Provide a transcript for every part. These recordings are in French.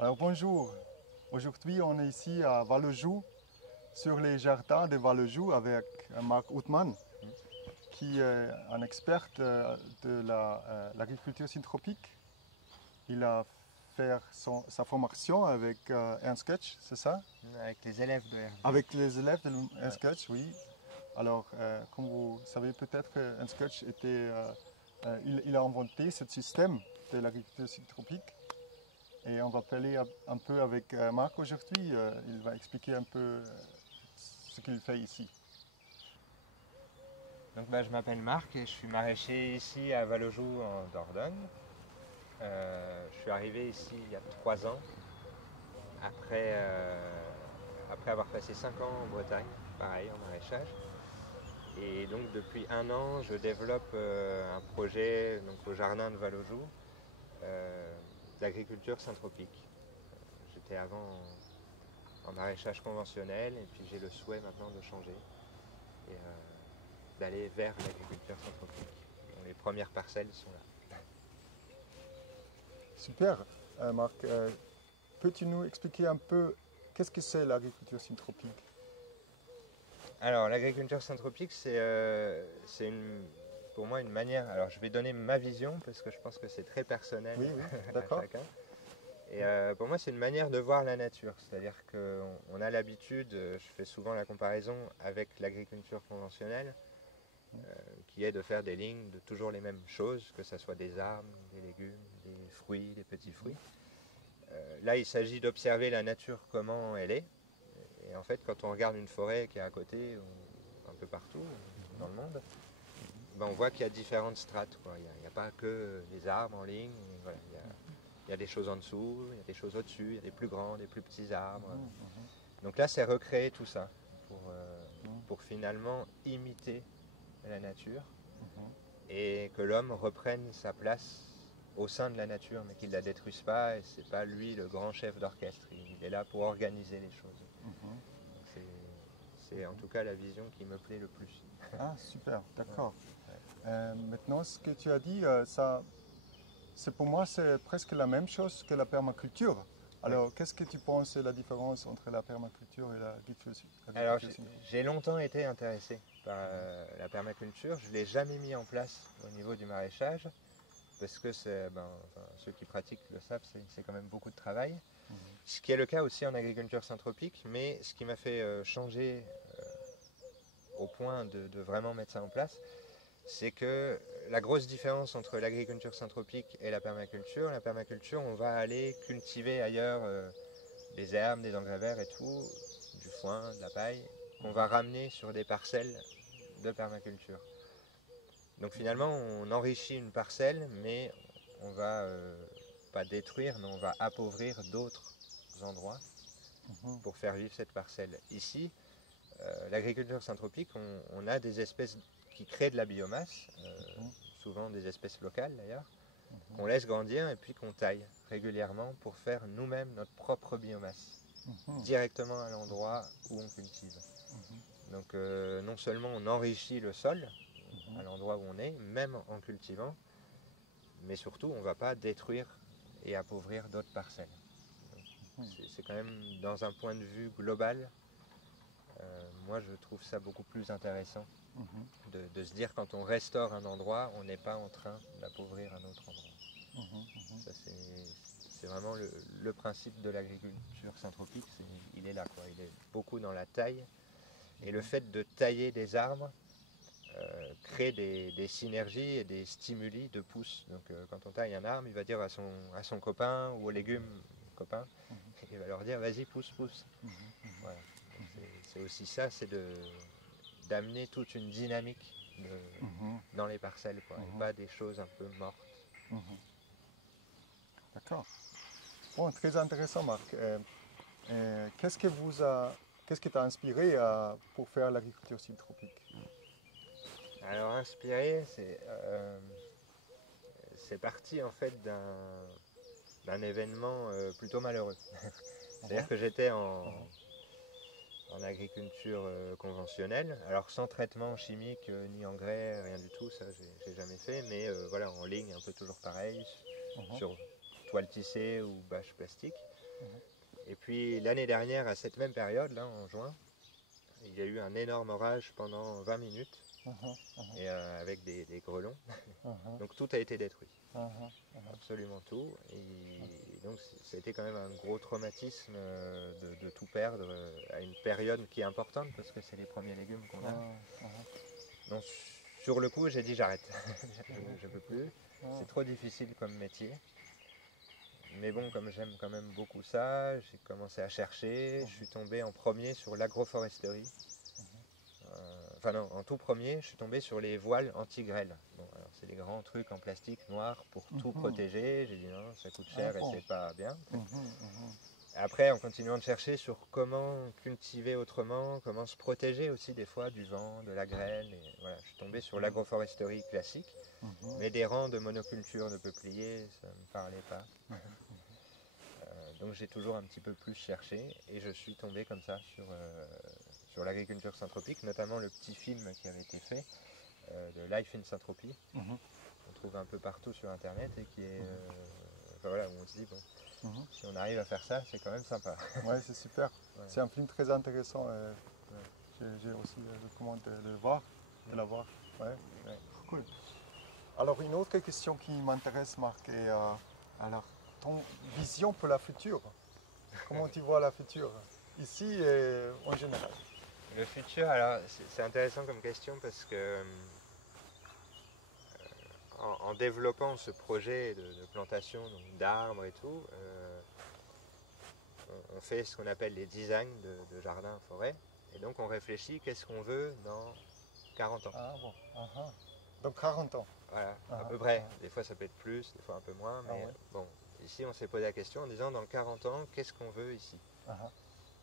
Alors bonjour, aujourd'hui on est ici à Vallejou, sur les jardins de Vallejou avec Marc Outman, qui est un expert de l'agriculture syntropique. Il a fait sa formation avec Ernst Götsch, c'est ça? Avec les élèves de Ernst. Avec les élèves de Ernst Götsch, oui. Alors, comme vous savez peut-être, Ernst Götsch il a inventé ce système de l'agriculture syntropique. Et on va parler un peu avec Marc aujourd'hui. Il va expliquer un peu ce qu'il fait ici. Donc, je m'appelle Marc et je suis maraîcher ici à Vallejou en Dordogne. Je suis arrivé ici il y a 3 ans, après avoir passé 5 ans en Bretagne, pareil en maraîchage. Et donc depuis 1 an, je développe un projet au jardin de Vallejou d'agriculture syntropique. J'étais avant en maraîchage conventionnel et puis j'ai le souhait maintenant de changer et d'aller vers l'agriculture syntropique. Donc, les premières parcelles sont là. Super. Marc, peux-tu nous expliquer un peu qu'est-ce que c'est l'agriculture syntropique? Alors l'agriculture syntropique, c'est pour moi une manière, alors je vais donner ma vision parce que je pense que c'est très personnel Oui, à d'accord. chacun. Et pour moi c'est une manière de voir la nature, c'est-à-dire qu'on a l'habitude, je fais souvent la comparaison avec l'agriculture conventionnelle, qui est de faire des lignes de toujours les mêmes choses, que ce soit des arbres, des légumes, des fruits, des petits fruits. Là il s'agit d'observer la nature comment elle est. Et en fait, quand on regarde une forêt qui est à côté, ou un peu partout dans le monde, on voit qu'il y a différentes strates, quoi. Il n'y a pas que des arbres en ligne. Voilà. Il y a des choses en dessous, il y a des choses au-dessus, il y a des plus grands, des plus petits arbres. Donc là, c'est recréer tout ça pour finalement imiter la nature et que l'homme reprenne sa place au sein de la nature, mais qu'il ne la détruise pas. Et c'est pas lui le grand chef d'orchestre. Il est là pour organiser les choses. C'est en tout cas la vision qui me plaît le plus. Ah, super, d'accord. Maintenant, ce que tu as dit, pour moi, c'est presque la même chose que la permaculture. Alors, qu'est-ce que tu penses de la différence entre la permaculture et l'agriculture syntropique? Alors, j'ai longtemps été intéressé par la permaculture. Je ne l'ai jamais mis en place au niveau du maraîchage, parce que ceux qui pratiquent le savent, c'est quand même beaucoup de travail. Ce qui est le cas aussi en agriculture syntropique, mais ce qui m'a fait changer au point de vraiment mettre ça en place, c'est que la grosse différence entre l'agriculture syntropique et la permaculture, on va aller cultiver ailleurs des herbes, des engrais verts et tout, du foin, de la paille, qu'on va ramener sur des parcelles de permaculture. Donc finalement, on enrichit une parcelle, mais on va pas détruire, mais on va appauvrir d'autres endroits pour faire vivre cette parcelle. Ici, l'agriculture syntropique, on a des espèces qui créent de la biomasse, souvent des espèces locales d'ailleurs, qu'on laisse grandir et puis qu'on taille régulièrement pour faire nous-mêmes notre propre biomasse, directement à l'endroit où on cultive. Donc non seulement on enrichit le sol à l'endroit où on est, même en cultivant, mais surtout on ne va pas détruire et appauvrir d'autres parcelles. C'est quand même dans un point de vue global. Moi je trouve ça beaucoup plus intéressant de se dire quand on restaure un endroit, on n'est pas en train d'appauvrir un autre endroit. Ça, c'est vraiment le principe de l'agriculture syntropique, il est là, quoi. Il est beaucoup dans la taille. Et le fait de tailler des arbres crée des synergies et des stimuli de pousse. Donc quand on taille un arbre, il va dire à son copain ou aux légumes copains, il va leur dire vas-y pousse, pousse. Voilà. C'est aussi ça, c'est d'amener toute une dynamique dans les parcelles, quoi, et pas des choses un peu mortes. D'accord. Bon, très intéressant, Marc. Qu'est-ce qui t'a inspiré pour faire l'agriculture syntropique? Alors inspiré, c'est parti en fait d'un événement plutôt malheureux. C'est-à-dire que j'étais en agriculture conventionnelle, alors sans traitement chimique ni engrais, rien du tout, ça j'ai jamais fait, mais voilà, en ligne un peu toujours pareil, sur toile tissée ou bâche plastique. Et puis l'année dernière, à cette même période, là, en juin, il y a eu un énorme orage pendant 20 minutes, et, avec des grêlons. Donc tout a été détruit. Absolument tout. Et donc ça a été quand même un gros traumatisme de tout perdre à une période qui est importante parce que c'est les premiers légumes qu'on a. Donc sur le coup, j'ai dit j'arrête. Je ne peux plus. C'est trop difficile comme métier. Mais bon, comme j'aime quand même beaucoup ça, j'ai commencé à chercher. Je suis tombé en premier sur l'agroforesterie. Enfin non, en tout premier, je suis tombé sur les voiles anti-grêle. Bon, alors c'est des grands trucs en plastique noir pour tout protéger. J'ai dit non, ça coûte cher et c'est pas bien. Après, en continuant de chercher sur comment cultiver autrement, comment se protéger aussi des fois du vent, de la grêle, et voilà, je suis tombé sur l'agroforesterie classique. Mais des rangs de monoculture de peupliers, ça ne me parlait pas. Donc j'ai toujours un petit peu plus cherché et je suis tombé comme ça sur l'agriculture syntropique, notamment le petit film qui avait été fait de Life in Syntropie, qu'on trouve un peu partout sur internet et qui est, enfin, voilà, où on se dit bon, si on arrive à faire ça, c'est quand même sympa. Ouais, c'est super. Ouais. C'est un film très intéressant. J'ai aussi recommandé de le voir, de la voir. Ouais. Cool. Alors une autre question qui m'intéresse, Marc, est alors ton vision pour la future. Comment tu vois la future ici et en général? Le futur, alors c'est intéressant comme question parce que en développant ce projet de plantation d'arbres et tout, on fait ce qu'on appelle les designs de jardins forêts. Et donc on réfléchit qu'est-ce qu'on veut dans 40 ans. Ah bon, donc 40 ans. Voilà, à peu près. Des fois ça peut être plus, des fois un peu moins. Mais bon, ici on s'est posé la question en disant dans 40 ans, qu'est-ce qu'on veut ici?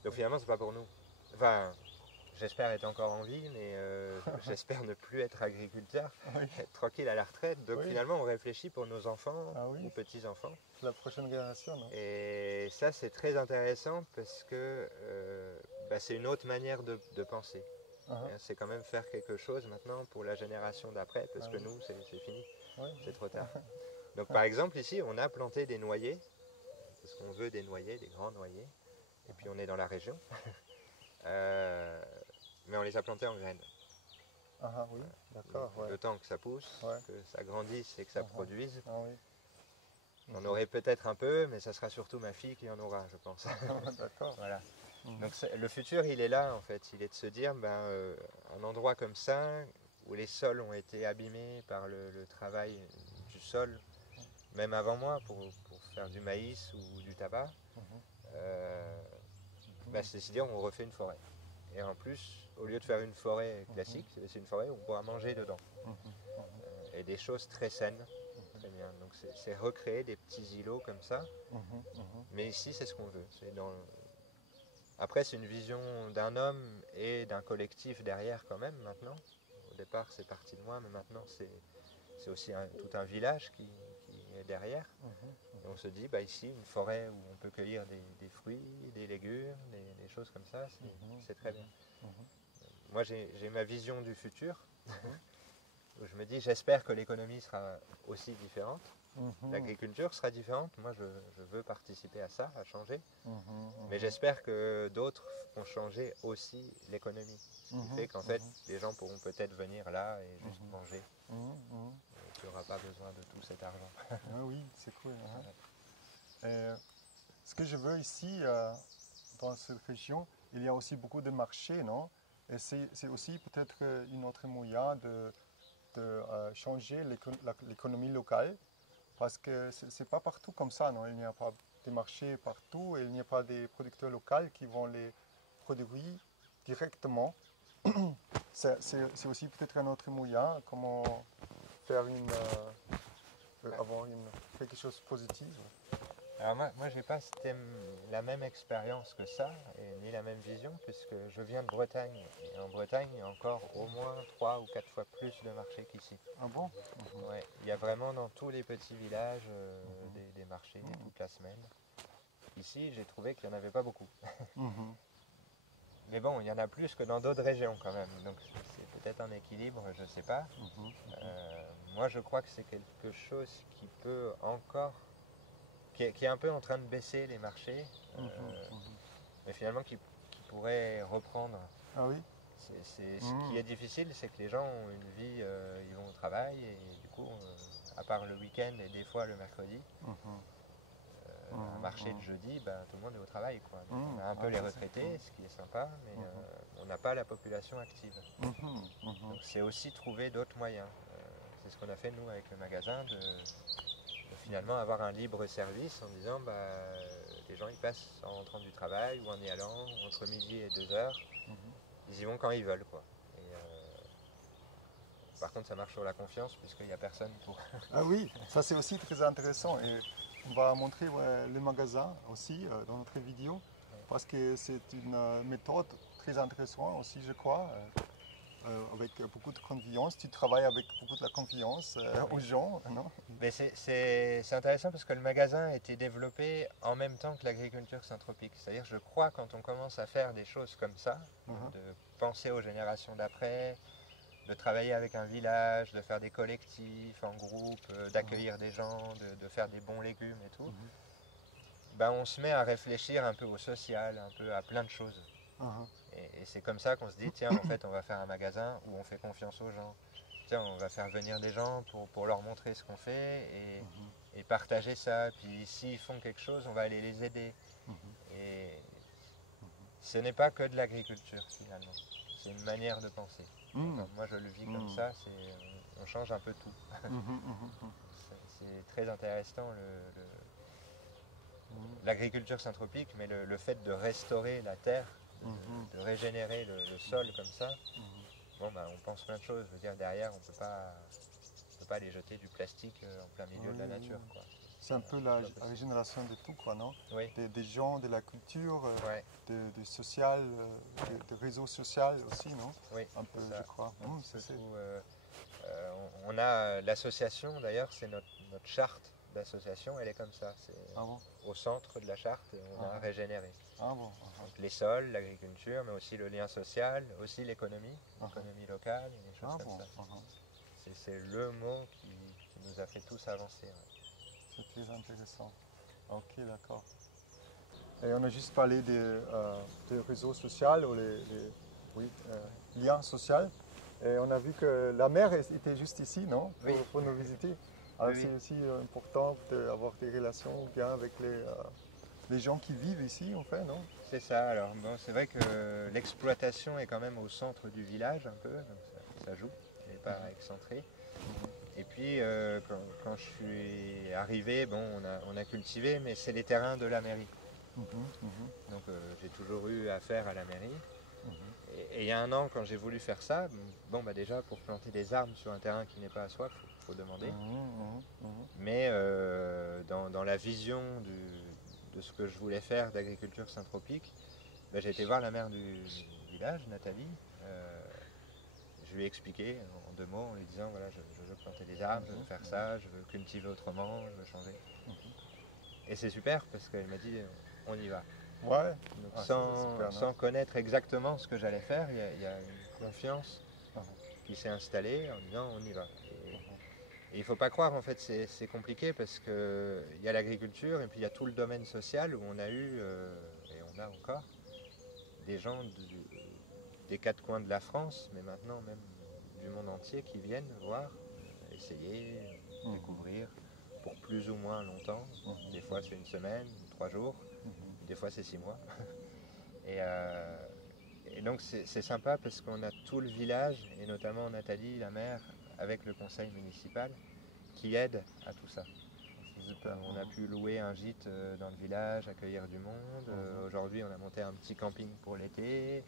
Donc finalement c'est pas pour nous. Enfin, j'espère être encore en vie, mais j'espère ne plus être agriculteur, être tranquille à la retraite. Donc finalement, on réfléchit pour nos enfants ou petits-enfants. La prochaine génération, non? Et ça, c'est très intéressant parce que c'est une autre manière de penser. C'est quand même faire quelque chose maintenant pour la génération d'après, parce que nous, c'est fini, c'est trop tard. Donc par exemple, ici, on a planté des noyers, parce qu'on veut des noyers, des grands noyers, et puis on est dans la région. Mais on les a plantés en graines. Oui, d'accord. Le temps que ça pousse, que ça grandisse et que ça produise. On en Mhm. aurait peut-être un peu, mais ça sera surtout ma fille qui en aura, je pense. D'accord. Voilà. Donc le futur, il est là en fait. Il est de se dire, un endroit comme ça, où les sols ont été abîmés par le travail du sol, même avant moi, pour faire du maïs ou du tabac, c'est se dire, on refait une forêt. Et en plus, au lieu de faire une forêt classique, c'est une forêt où on pourra manger dedans. Et des choses très saines. Très bien. Donc c'est recréer des petits îlots comme ça. Mais ici, c'est ce qu'on veut. Après, c'est une vision d'un homme et d'un collectif derrière quand même maintenant. Au départ, c'est parti de moi, mais maintenant, c'est aussi tout un village qui est derrière. Et on se dit, ici, une forêt où on peut cueillir des fruits, des légumes, des choses comme ça, c'est très bien. Moi, j'ai ma vision du futur. Où je me dis, j'espère que l'économie sera aussi différente. L'agriculture sera différente. Moi, je veux participer à ça, à changer. Mais j'espère que d'autres vont changer aussi l'économie. Ce qui fait qu'en fait, les gens pourront peut-être venir là et juste manger. Et qu'il n'y aura pas besoin de tout cet argent. Oui, c'est cool. Ce que je veux ici, dans cette région, il y a aussi beaucoup de marchés, non? Et c'est aussi peut-être une autre moyen de changer l'économie locale, parce que ce n'est pas partout comme ça, non? Il n'y a pas de marchés partout et il n'y a pas des producteurs locaux qui vont les produire directement. C'est aussi peut-être un autre moyen, comment faire avoir quelque chose de positif. Alors moi je n'ai pas la même expérience que ça, ni la même vision, puisque je viens de Bretagne. Et en Bretagne, il y a encore au moins 3 ou 4 fois plus de marchés qu'ici. Ah bon? Ouais, il y a vraiment dans tous les petits villages des marchés toute la semaine. Ici, j'ai trouvé qu'il n'y en avait pas beaucoup. Mais bon, il y en a plus que dans d'autres régions quand même. Donc c'est peut-être un équilibre, je ne sais pas. Moi je crois que c'est quelque chose qui qui est un peu en train de baisser les marchés, mais finalement qui pourrait reprendre. Ah oui. Ce qui est difficile, c'est que les gens ont une vie, ils vont au travail et du coup, à part le week-end et des fois le mercredi, un marché de jeudi, ben, tout le monde est au travail, quoi. Donc, on a un peu les retraités, ce qui est sympa, mais on n'a pas la population active. Donc c'est aussi trouver d'autres moyens. C'est ce qu'on a fait nous avec le magasin, de finalement avoir un libre service en disant les gens ils passent en rentrant du travail ou en y allant entre midi et 2 heures. Ils y vont quand ils veulent, quoi. Et, par contre, ça marche sur la confiance puisqu'il n'y a personne pour. Ah oui, ça c'est aussi très intéressant. Et on va montrer le magasin aussi dans notre vidéo parce que c'est une méthode très intéressante aussi, je crois, avec beaucoup de confiance. Tu travailles avec beaucoup de la confiance aux gens, non? Mais c'est intéressant parce que le magasin a été développé en même temps que l'agriculture syntropique. C'est-à-dire, je crois, quand on commence à faire des choses comme ça, de penser aux générations d'après, de travailler avec un village, de faire des collectifs en groupe, d'accueillir des gens, de faire des bons légumes et tout, on se met à réfléchir un peu au social, un peu à plein de choses. Et c'est comme ça qu'on se dit, tiens, en fait, on va faire un magasin où on fait confiance aux gens. Tiens, on va faire venir des gens pour leur montrer ce qu'on fait et partager ça. Puis s'ils font quelque chose, on va aller les aider. Et ce n'est pas que de l'agriculture, finalement. C'est une manière de penser. Enfin, moi, je le vis comme ça, on change un peu tout. C'est très intéressant, l'agriculture syntropique, mais le fait de restaurer la terre, de régénérer le sol comme ça, on pense plein de choses. Je veux dire, derrière, on ne peut pas aller jeter du plastique en plein milieu de la nature, quoi. C'est un peu la régénération de tout, quoi, non? Oui. Des gens, de la culture, de social, de réseau social aussi, non? Oui, un peu, je crois. On a l'association, d'ailleurs, c'est notre charte d'association, elle est comme ça. C'est au centre de la charte, on a régénéré. Donc les sols, l'agriculture, mais aussi le lien social, aussi l'économie locale, et des choses comme ça. C'est le mot qui nous a fait tous avancer. C'est très intéressant. Ok, d'accord. Et on a juste parlé des réseaux sociaux ou les liens sociaux. Et on a vu que la mer était juste ici, non? Pour nous visiter. Alors c'est aussi important d'avoir des relations bien avec les gens qui vivent ici, en fait, non? C'est ça. Alors c'est vrai que l'exploitation est quand même au centre du village un peu, donc ça joue. Elle n'est pas excentrée. Et puis quand je suis arrivé, on a cultivé, mais c'est les terrains de la mairie. Donc j'ai toujours eu affaire à la mairie. Et il y a un an, quand j'ai voulu faire ça, déjà pour planter des arbres sur un terrain qui n'est pas à soi, il faut demander. Mais dans la vision de ce que je voulais faire d'agriculture syntropique, j'ai été voir la maire du village, Nathalie. Je lui ai expliqué en 2 mots en lui disant voilà, je veux planter des arbres, je veux faire ça, je veux cultiver autrement, je veux changer. Et c'est super parce qu'elle m'a dit on y va. Ouais. Donc, sans connaître exactement ce que j'allais faire, il y a une confiance qui s'est installée en disant on y va. Et il ne faut pas croire, en fait, c'est compliqué parce qu'il y a l'agriculture et puis il y a tout le domaine social où on a eu, et on a encore, des gens des 4 coins de la France, mais maintenant même du monde entier qui viennent voir, essayer, découvrir pour plus ou moins longtemps. Des fois c'est 1 semaine, 3 jours, des fois c'est 6 mois. Et donc c'est sympa parce qu'on a tout le village, et notamment Nathalie, la maire, avec le conseil municipal, qui aide à tout ça. On a pu louer un gîte dans le village, accueillir du monde. Aujourd'hui, on a monté un petit camping pour l'été.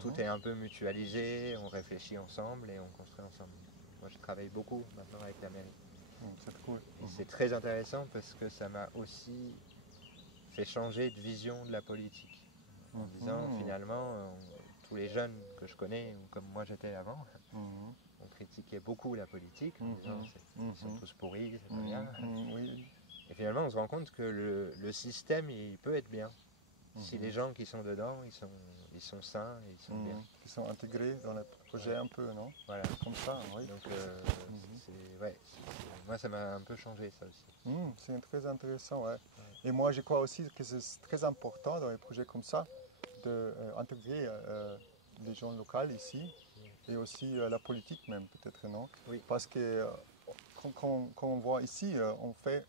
Tout est un peu mutualisé, on réfléchit ensemble et on construit ensemble. Moi, je travaille beaucoup maintenant avec la mairie. C'est cool. Et c'est très intéressant parce que ça m'a aussi fait changer de vision de la politique. En disant, finalement, tous les jeunes que je connais, ou comme moi j'étais avant, on critiquait beaucoup la politique, en disant ils sont tous pourris, c'est pas bien. Et finalement, on se rend compte que le système, il peut être bien. si les gens qui sont dedans, ils sont sains, et ils sont bien. Qui sont intégrés dans le projet un peu, non? Voilà. Comme ça, oui. Donc, moi, ça m'a un peu changé, ça aussi. C'est très intéressant, ouais. Et moi, je crois aussi que c'est très important dans les projets comme ça d'intégrer les gens locaux ici et aussi la politique même, peut-être, non? Oui. Parce que quand on voit ici, on fait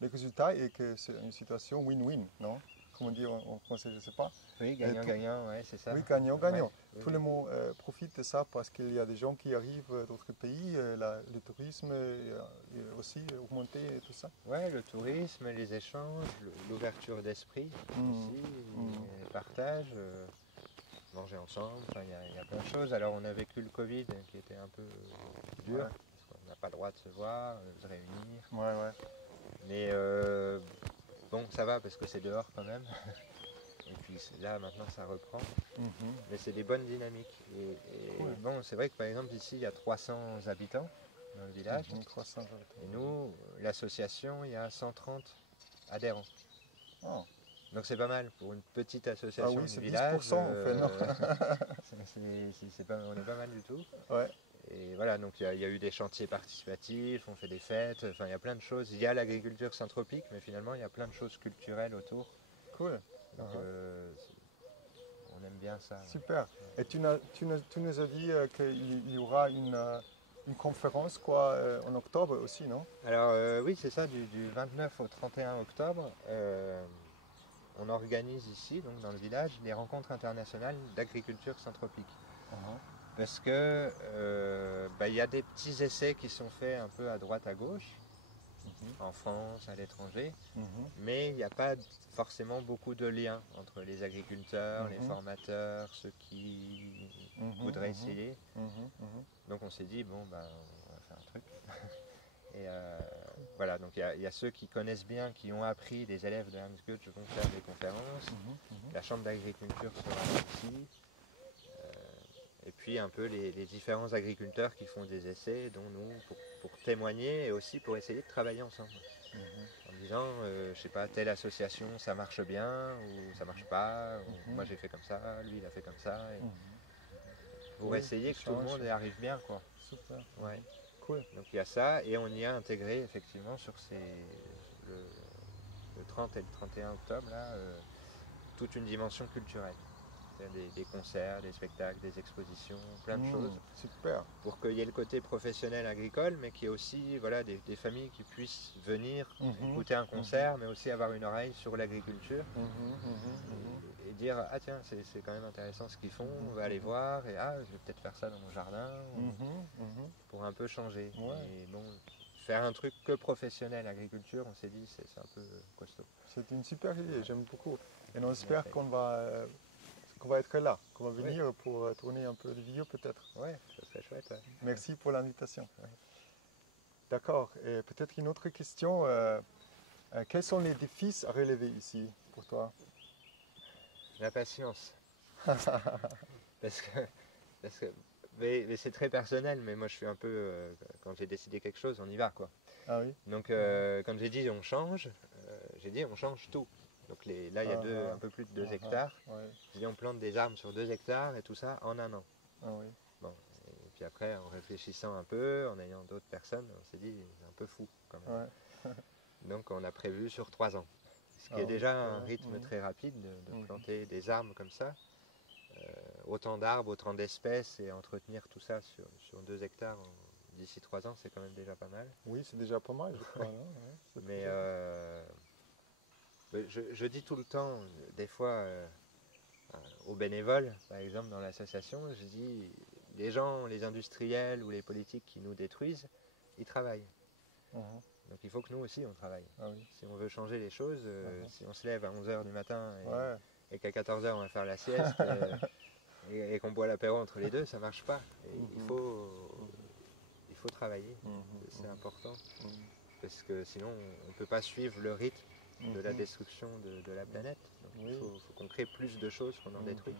les résultats et que c'est une situation win-win, non? Comment dire en français, je ne sais pas. Oui, gagnant-gagnant, ouais, c'est ça. Oui, gagnant-gagnant. Ouais, Tout le monde profite de ça parce qu'il y a des gens qui arrivent d'autres pays, le tourisme est aussi augmenté et tout ça. Ouais, le tourisme, les échanges, l'ouverture d'esprit aussi, le partage, manger ensemble, il y a plein de choses. Alors on a vécu le Covid qui était un peu dur, parce qu'on n'a pas le droit de se voir, de se réunir. Ouais. Mais bon, ça va parce que c'est dehors quand même. Et puis là, maintenant, ça reprend. Mais c'est des bonnes dynamiques. Et bon, c'est vrai que par exemple, ici, il y a 300 habitants dans le village. 300 habitants. Et nous, l'association, il y a 100-130 adhérents. Oh. Donc c'est pas mal pour une petite association oui, du village. 10% en fait, non? On est pas mal du tout. Ouais. Et voilà, donc il y a eu des chantiers participatifs, on fait des fêtes, enfin il y a plein de choses. Il y a l'agriculture syntropique, mais finalement il y a plein de choses culturelles autour. Cool. Donc on aime bien ça. Super. Et tu nous as dit qu'il y aura une conférence en octobre aussi, non? Alors oui, c'est ça, du 29 au 31 octobre. On organise ici, donc dans le village, des rencontres internationales d'agriculture syntropique. Parce que y a des petits essais qui sont faits un peu à droite à gauche, en France, à l'étranger, mais il n'y a pas forcément beaucoup de liens entre les agriculteurs, les formateurs, ceux qui voudraient essayer. Donc on s'est dit, bon, on va faire un truc. Et voilà, donc il y a ceux qui connaissent bien, qui ont appris, des élèves de Hans Goethe vont faire des conférences. La chambre d'agriculture sera là aussi. Et puis un peu les différents agriculteurs qui font des essais, dont nous, pour témoigner et aussi pour essayer de travailler ensemble. En disant, je sais pas, telle association, ça marche bien, ou ça marche pas, ou moi j'ai fait comme ça, lui il a fait comme ça. Pour essayer que tout le monde y arrive bien, quoi. Super. Ouais. Cool. Donc il y a ça, et on y a intégré effectivement sur le 30 et le 31 octobre, là, toute une dimension culturelle. Des concerts, des spectacles, des expositions, plein de choses. Super. Pour qu'il y ait le côté professionnel agricole, mais qu'il y ait aussi des familles qui puissent venir écouter un concert, mais aussi avoir une oreille sur l'agriculture. Et dire, ah tiens, c'est quand même intéressant ce qu'ils font, on va aller voir, et je vais peut-être faire ça dans mon jardin, pour un peu changer. Et bon, faire un truc que professionnel, agriculture, on s'est dit, c'est un peu costaud. C'est une super idée, j'aime beaucoup. Et on espère qu'on va être là, qu'on va venir pour tourner un peu de vidéos peut-être. Ouais, ça serait chouette. Ouais. Merci pour l'invitation. Ouais. D'accord, et peut-être une autre question. Quels sont les défis à relever ici pour toi? La patience. parce que mais c'est très personnel, mais moi je suis un peu, quand j'ai décidé quelque chose, on y va, quoi. Ah oui. Donc quand j'ai dit on change, on change tout. Donc là il y a un peu plus de 2 hectares. J'ai dit on plante des arbres sur 2 hectares et tout ça en un an. Ah oui. Bon, et puis après en réfléchissant un peu, en ayant d'autres personnes, on s'est dit c'est un peu fou quand même. Ouais. Donc on a prévu sur 3 ans. Ce qui est déjà un rythme très rapide de planter des arbres comme ça. Autant d'arbres, autant d'espèces, et entretenir tout ça sur 2 hectares d'ici 3 ans, c'est quand même déjà pas mal. Oui, c'est déjà pas mal, je crois. Mais je dis tout le temps, des fois, aux bénévoles, par exemple dans l'association, je dis, les gens, les industriels ou les politiques qui nous détruisent, ils travaillent. Donc il faut que nous aussi on travaille. Ah oui. Si on veut changer les choses, si on se lève à 11h du matin et qu'à 14h on va faire la sieste et qu'on boit l'apéro entre les deux, ça marche pas. Et il faut travailler, c'est important. Parce que sinon on ne peut pas suivre le rythme de la destruction de la planète. Donc il faut qu'on crée plus de choses qu'on en détruit.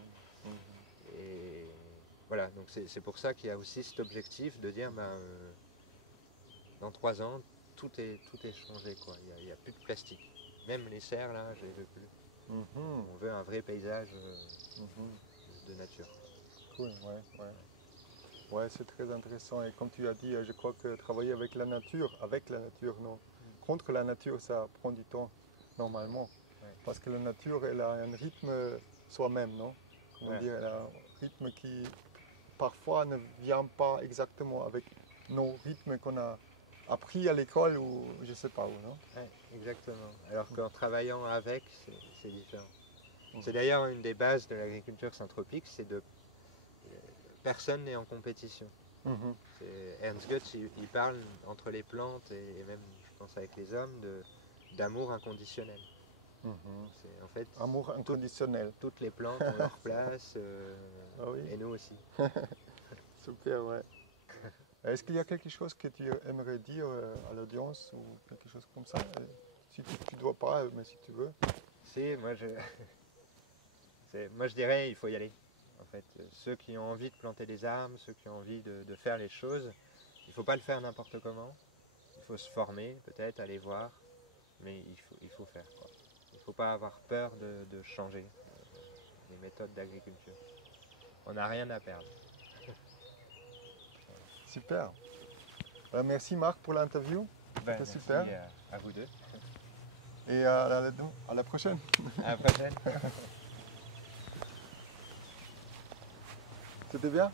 Et voilà, donc c'est pour ça qu'il y a aussi cet objectif de dire dans 3 ans, tout est changé, quoi. Il n'y a plus de plastique. Même les serres, là, je les veux plus. Mhm. On veut un vrai paysage Mhm. de nature. Cool, ouais, ouais. Ouais, c'est très intéressant. Et comme tu as dit, je crois que travailler avec la nature, non. Contre la nature, ça prend du temps, normalement. Ouais. Parce que la nature, elle a un rythme soi-même, non? Comment Ouais. dire, elle a un rythme qui parfois ne vient pas exactement avec nos rythmes qu'on a appris à l'école ou je sais pas où, non? Ouais, exactement. Alors qu'en travaillant avec, c'est différent. Mhm. C'est d'ailleurs une des bases de l'agriculture syntropique, c'est de personne n'est en compétition. Mhm. Ernst Goetz, il parle entre les plantes et même, je pense, avec les hommes, d'amour inconditionnel. Mhm. C'est en fait Amour inconditionnel. toutes les plantes ont leur place Ah oui. et nous aussi. Super, ouais. Est-ce qu'il y a quelque chose que tu aimerais dire à l'audience ou quelque chose comme ça? Si tu ne dois pas, mais si tu veux. Si, moi je dirais il faut y aller. En fait, ceux qui ont envie de planter des arbres, ceux qui ont envie de faire les choses, il ne faut pas le faire n'importe comment. Il faut se former, peut-être, aller voir, mais il faut faire, quoi. Il ne faut pas avoir peur de changer les méthodes d'agriculture. On n'a rien à perdre. Super. Merci Marc pour l'interview. C'était Merci super. à vous deux. Et à la prochaine. À la prochaine. C'était bien?